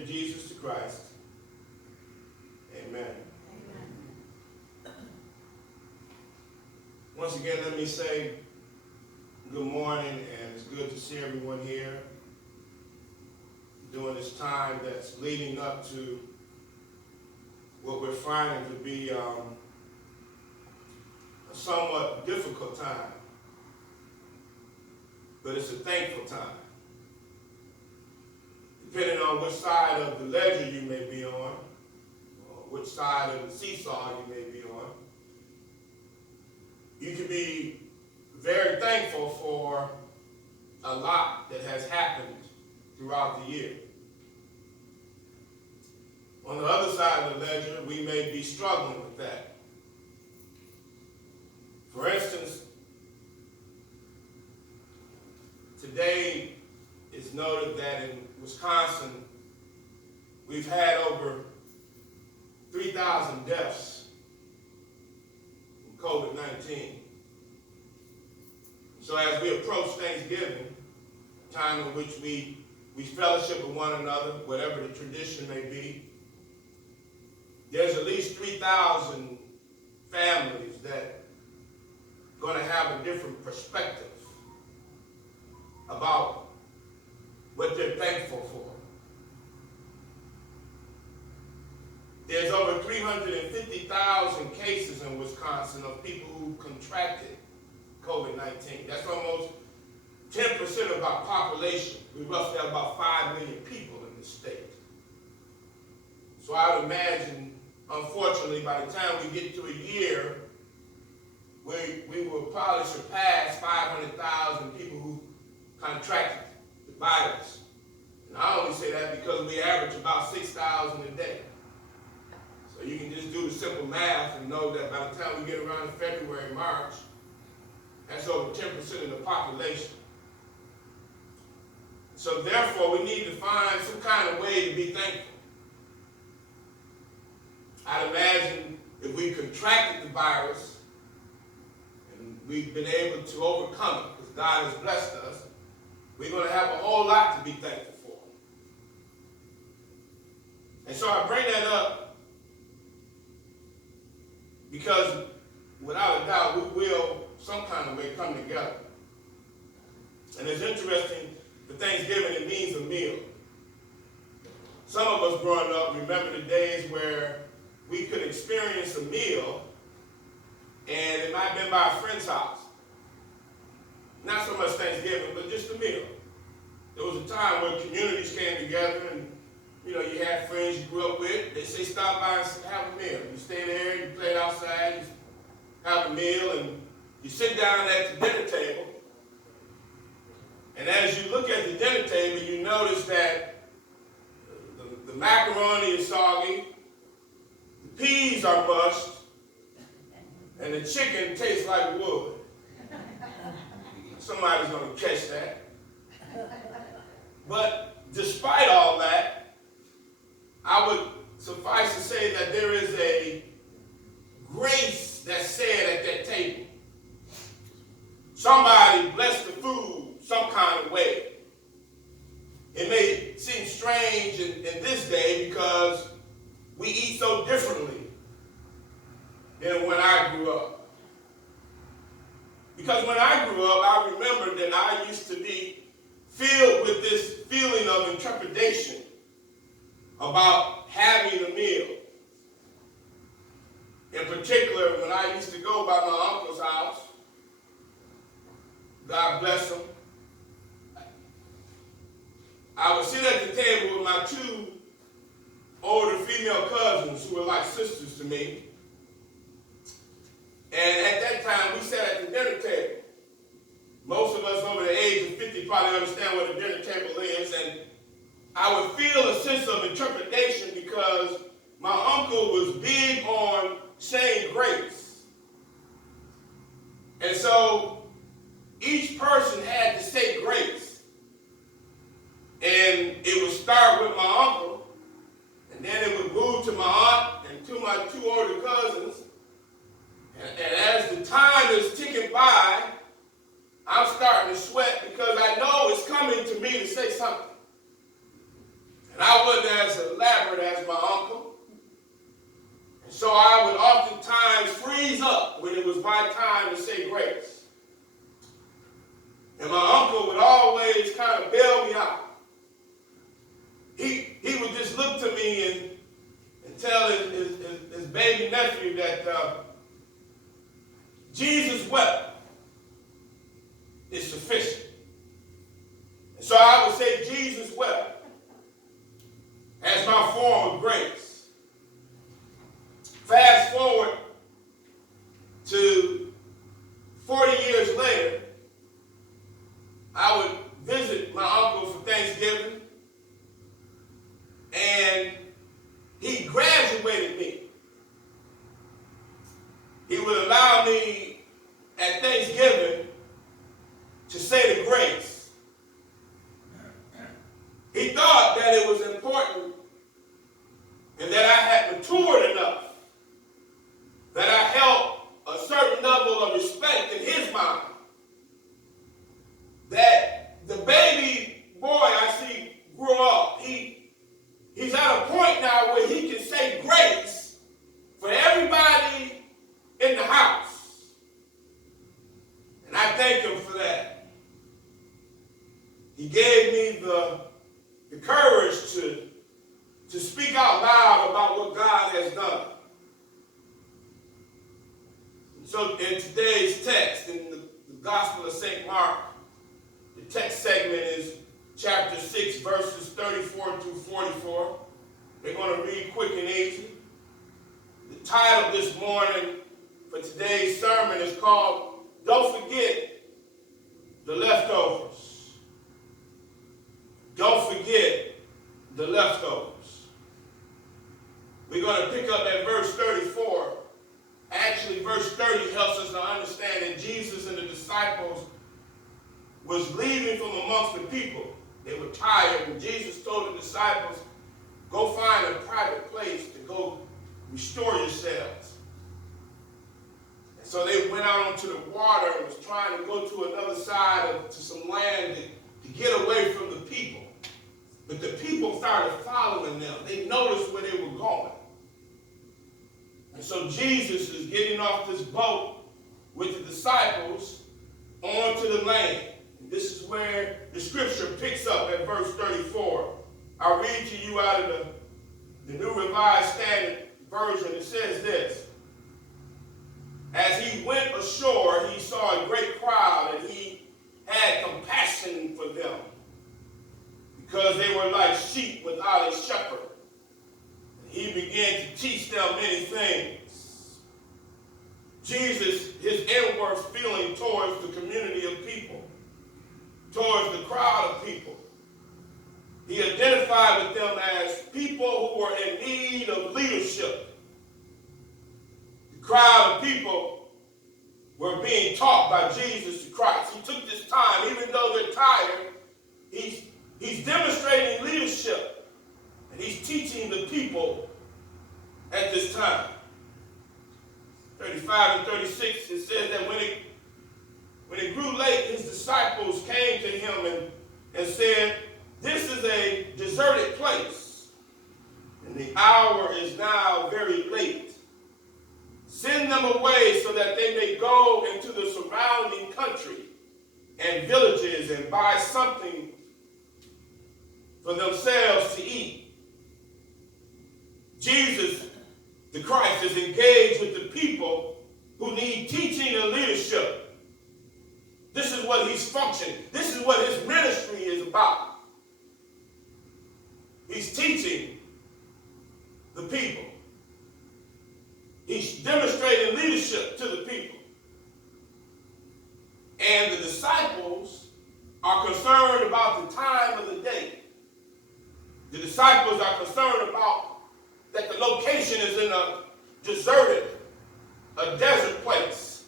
Jesus Christ. Amen. Once again, let me say good morning, and it's good to see everyone here during this time that's leading up to what we're finding to be a somewhat difficult time, but it's a thankful time. Depending on which side of the ledger you may be on, or which side of the seesaw you may be on, you can be very thankful for a lot that has happened throughout the year. On the other side of the ledger, we may be struggling with that. For instance, today it's noted that in Wisconsin, we've had over 3,000 deaths from COVID-19. So as we approach Thanksgiving, a time in which we fellowship with one another, whatever the tradition may be, there's at least 3,000 families that are going to have a different perspective about what they're thankful for. There's over 350,000 cases in Wisconsin of people who contracted COVID-19. That's almost 10% of our population. We roughly have about 5 million people in this state. So I would imagine, unfortunately, by the time we get to a year, we will probably surpass 500,000 people who contracted the virus. And I only say that because we average about 6,000 a day. So you can just do the simple math and know that by the time we get around to February, March, that's over 10% of the population. So therefore, we need to find some kind of way to be thankful. I'd imagine if we contracted the virus and we've been able to overcome it because God has blessed us, we're going to have a whole lot to be thankful for. And so I bring that up because without a doubt we will some kind of way come together. And it's interesting, for Thanksgiving it means a meal. Some of us growing up remember the days where we could experience a meal and it might have been by a friend's house. Not so much Thanksgiving, but just a meal. There was a time where communities came together and, you had friends you grew up with. They say stop by and have a meal. You stay there, you play outside, you have a meal, and you sit down at the dinner table. And as you look at the dinner table, you notice that the macaroni is soggy, the peas are mushed, and the chicken tastes like wood. Somebody's going to catch that. But despite all that, I would suffice to say that there is a grace that's said at that table. Somebody blessed the food some kind of way. It may seem strange in this day because we eat so differently than when I grew up. Because when I grew up, I remember that I used to be filled with this feeling of intrepidation about having a meal. In particular, when I used to go by my uncle's house, God bless him, I would sit at the table with my two older female cousins who were like sisters to me. And at that time, we sat at the dinner table. Most of us over the age of 50 probably understand what a dinner table is. And I would feel a sense of intrepidation because my uncle was big on saying grace. And so each person had to say grace. And it would start with my uncle, and then it would move to my aunt and to my two older cousins. And as the time is ticking by, I'm starting to sweat because I know it's coming to me to say something. And I wasn't as freeze up when it was my time to say grace. And my uncle would always kind of bail me out. He would just look to me and tell his baby nephew that Jesus' wept is sufficient. And so I would say Jesus wept as my form of grace. Fast forward to 40 years later, I would visit my uncle for Thanksgiving, and he graduated me. He would allow me at Thanksgiving to say the grace. He thought that it was important and that I had matured enough, that I held a certain level of respect in his mind, that the baby boy I see grew up, he's at a point now where he can say grace for everybody in the house. And I thank him for that. He gave me the courage to speak out loud about what God has done. So in today's text, in the Gospel of St. Mark, the text segment is chapter 6, verses 34 through 44. They're going to read quick and easy. The title this morning for today's sermon is called, Don't Forget the Leftovers. Don't forget the leftovers. We're going to pick up at verse 34. Actually, verse 30 helps us to understand that Jesus and the disciples was leaving from amongst the people. They were tired, and Jesus told the disciples, go find a private place to go restore yourselves. And so they went out onto the water and was trying to go to another side to some land to get away from the people. But the people started following them. They noticed where they were going. And so Jesus is getting off this boat with the disciples onto the land. And this is where the scripture picks up at verse 34. I'll read to you out of the New Revised Standard Version. It says this. As he went ashore, he saw a great crowd, and he had compassion for them, because they were like sheep without a shepherd. He began to teach them many things. Jesus, his inward feeling towards the community of people, towards the crowd of people, he identified with them as people who were in need of leadership. The crowd of people were being taught by Jesus Christ. He took this time, even though they're tired, he's demonstrating leadership. And he's teaching the people at this time. 35 and 36, it says that when it grew late, his disciples came to him and said, this is a deserted place, and the hour is now very late. Send them away so that they may go into the surrounding country and villages and buy something for themselves to eat. Jesus, the Christ, is engaged with the people who need teaching and leadership. This is what he's functioning. This is what his ministry is about. He's teaching the people. He's demonstrating leadership to the people. And the disciples are concerned about the time of the day. The disciples are concerned about that the location is in a deserted, a desert place.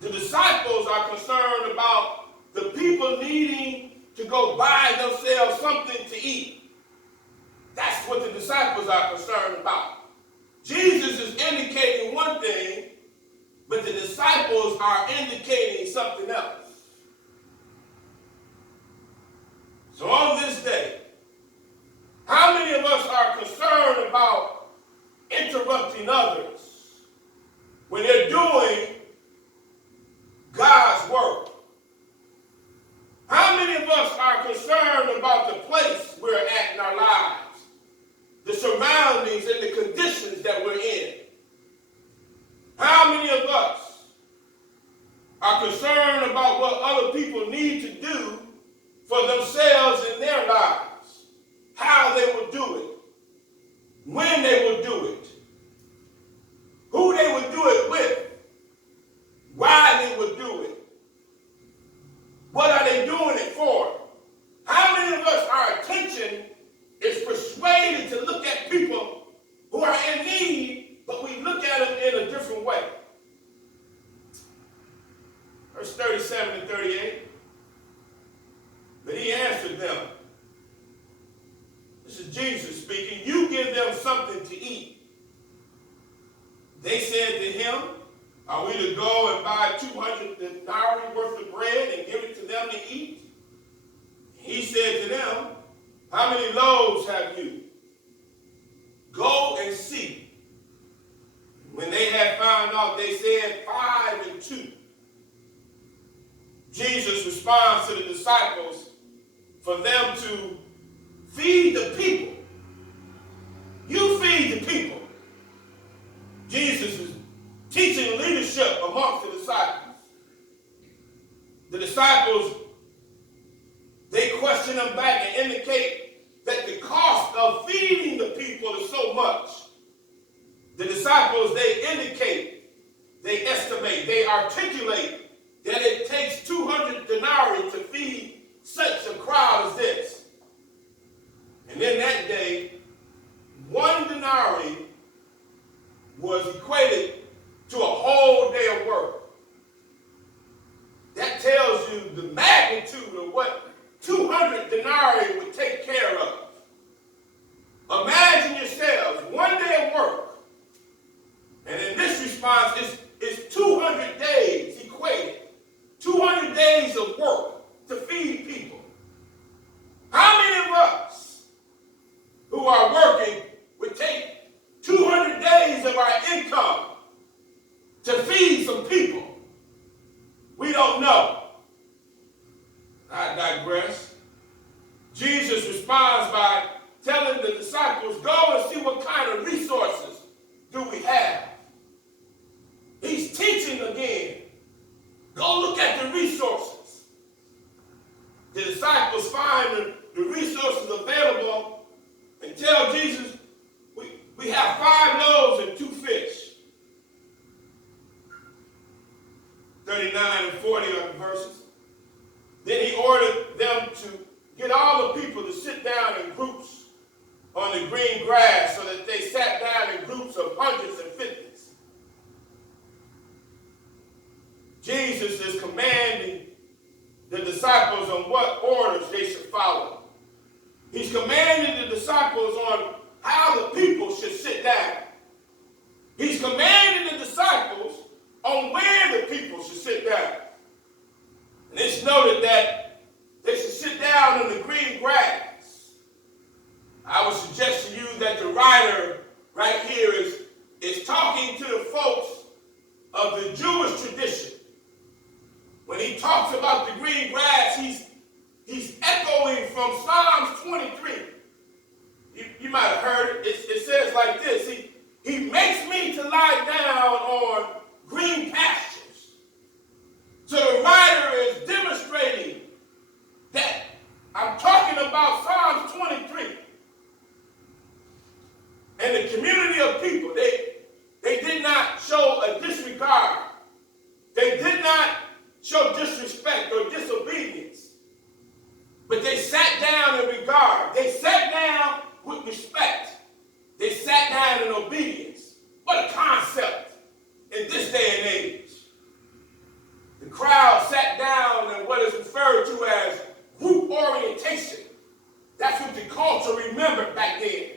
The disciples are concerned about the people needing to go buy themselves something to eat. That's what the disciples are concerned about. Jesus is indicating one thing, but the disciples are indicating something else. So on this day, how many of us are concerned about interrupting others when they're them something to eat. They said to him, are we to go and buy 200 denarii worth of bread and give it to them to eat? He said to them, how many loaves have you? Go and see. When they had found out, they said 5 and 2. Jesus responds to the disciples for them to feed the people. You feed the people. Jesus is teaching leadership amongst the disciples. The disciples, they question him back and indicate that the cost of feeding the people is so much. The disciples, they indicate, they estimate, they articulate that it takes 200 denarii to feed such a crowd as this. And in that day, 1 denarii was equated to a whole day of work. That tells you the magnitude of what 200 denarii would take care of. Imagine yourselves, 1 day of work. And in this response, it's 200 days equated. 200 days of work to feed people. How many of us who are working would take 200 days of our income to feed some people? We don't know. I digress. Jesus responds by telling the disciples, go and see what kind of resources do we have. He's teaching again. Go look at the resources. The disciples find the resources available and tell Jesus, we have 5 loaves and 2 fish. 39 and 40 are the verses. Then he ordered them to get all the people to sit down in groups on the green grass so that they sat down in groups of hundreds and fifties. Jesus is commanding the disciples on what orders they should follow. He's commanding the disciples on how the people should sit down. He's commanding the disciples on where the people should sit down. And it's noted that they should sit down in the green grass. I would suggest to you that the writer right here is talking to the folks of the Jewish tradition. When he talks about the green grass, he's echoing from Psalms 23. You might have heard it. It says like this. He makes me to lie down on green pastures. So the writer is demonstrating that I'm talking about Psalms 23. And the community of people, they did not show a disregard. They did not show disrespect or disobedience. But they sat down in regard. They sat down with respect. They sat down in obedience. What a concept in this day and age. The crowd sat down in what is referred to as group orientation. That's what the culture remembered back then.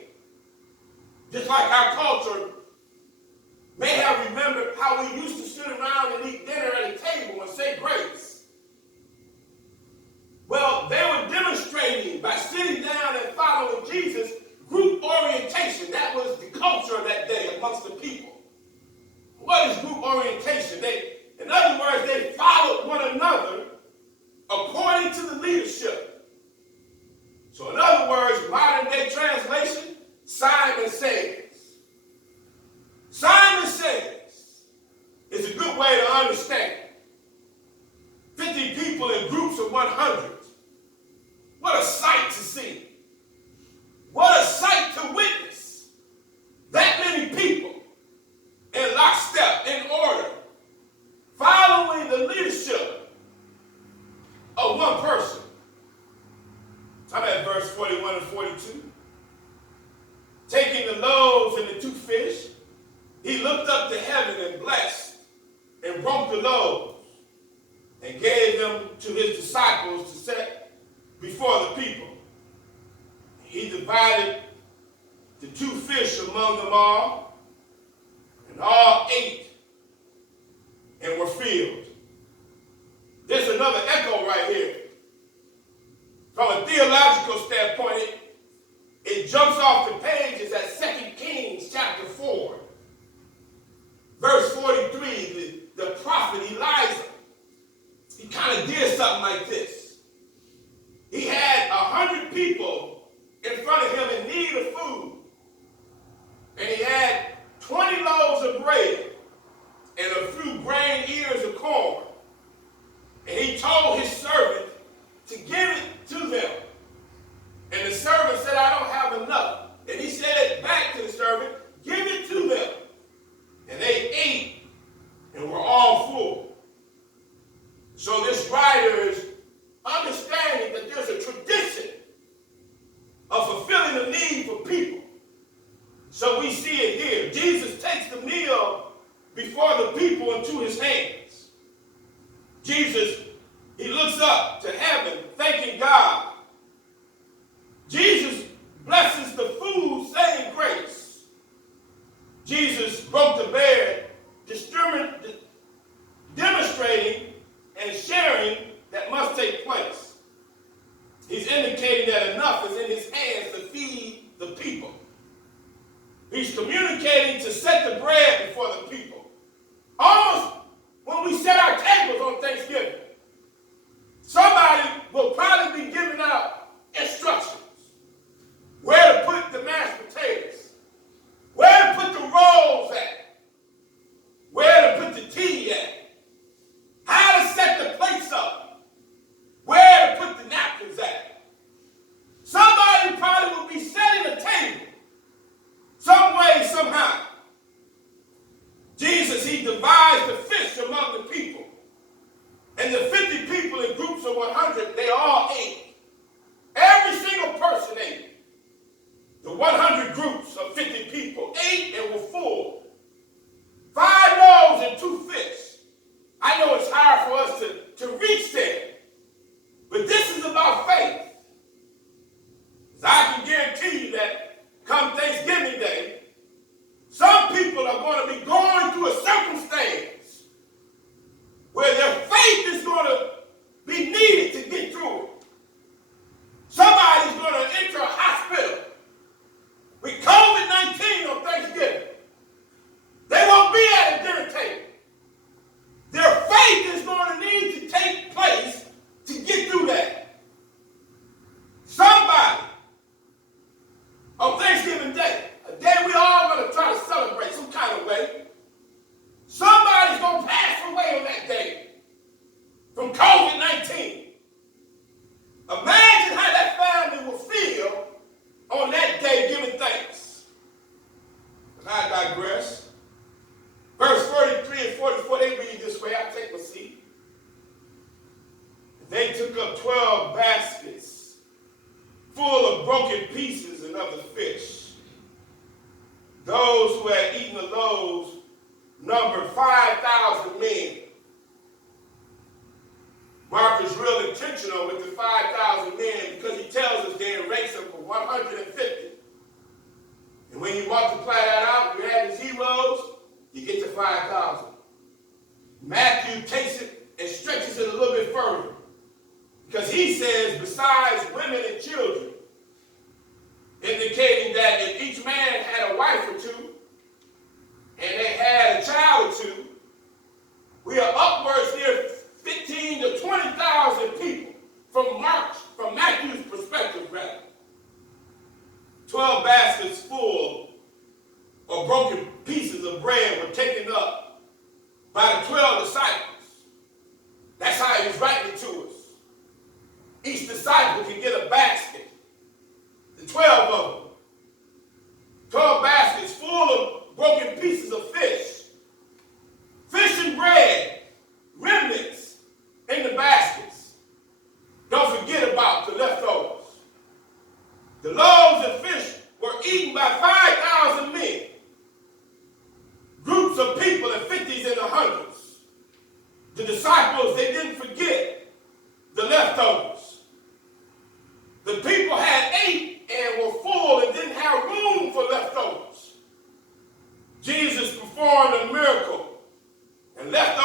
Just like our culture may have remembered how we used to sit around and eat dinner at a table and say grace. Well, they were demonstrating by sitting down and following Jesus group orientation. That was the culture of that day amongst the people. What is group orientation? In other words, they followed one another according to the leadership. So in other words, modern day translation, Simon says. Simon says is a good way to understand. 50 people in groups of 100. What a sight to see. What a sight to witness. That many people in lockstep, in order, following the leadership of one person. I'm at verse 41 and 42. Taking the loaves and the 2 fish, he looked up to heaven and blessed and broke the loaves and gave them to his disciples to set before the people. He divided the 2 fish fish among them all, and all ate and were filled. There's another echo right here. From a theological standpoint, it jumps off the pages at 2 Kings chapter 4. Verse 43, the prophet Elijah, he kind of did something like this. He had 100 people in front of him in need of food. And he had 20 loaves of bread and a few grain ears of corn. And he told his servant to give it to them. And the servant said, I don't have enough. And he said back to the servant, give it to them. And they ate and were all full. So this writer is understanding that there's a tradition of fulfilling the need for people. So we see it here. Jesus takes the meal before the people into his hands. Jesus, he looks up to heaven, thanking God. Jesus blesses the food, saying grace. Jesus broke the bread, demonstrating and sharing that must take place. He's indicating that enough is in his hands to feed the people. He's communicating to set the bread before the people. Almost when we set our tables on Thanksgiving, somebody will probably be giving out instructions. Where to put the mashed potatoes. Where to put the rolls at. Where to put the tea at. How to set the plates up. Where to put the napkins at. Somebody probably will be setting a table. Some way, somehow. Jesus, he divides the fish among the people. And the 50 people in groups of 100, they all ate. Every single person ate. The 100 groups of 50 people ate and were full. 5 loaves and 2 fish. I know it's hard for us to reach there. But this is about faith. As I can guarantee you that come Thanksgiving Day, some people are going to be going through a circumstance where their faith is going to be needed to get through it. Somebody's going to enter a hospital with COVID-19 on Thanksgiving. They won't be at a dinner table. Their faith is going to need to take place to get through that. Somebody on Thanksgiving Day, a day we all going to try to celebrate some kind of way, somebody's going to pass away on that day from COVID-19. Imagine how that family will feel on that day giving thanks. And I digress. Verse 43 and 44, they read this way. I take my seat. They took up 12 baskets full of broken pieces and other fish. Those who had eaten the loaves numbered 5,000 men. Mark is real intentional with the 5,000 men because he tells us they ranks them for 150. And when you multiply that out, you add the zeros, you get to 5,000. Matthew takes it and stretches it a little bit further because he says besides women and children, indicating that if each man had a wife or two and they had a child or two, we are upwards near 15 to 20,000 people from Matthew's perspective, rather. 12 baskets full of broken pieces of bread were taken up by the 12 disciples. That's how he's writing it to us. Each disciple can get a basket. The 12 of them. 12 baskets full of broken pieces of fish. Fish and bread, remnants in the baskets. Don't forget about the leftovers. The loaves and fish were eaten by 5,000 men. Groups of people in 50s and 100s. The disciples, they didn't forget the leftovers. The people had ate and were full and didn't have room for leftovers. left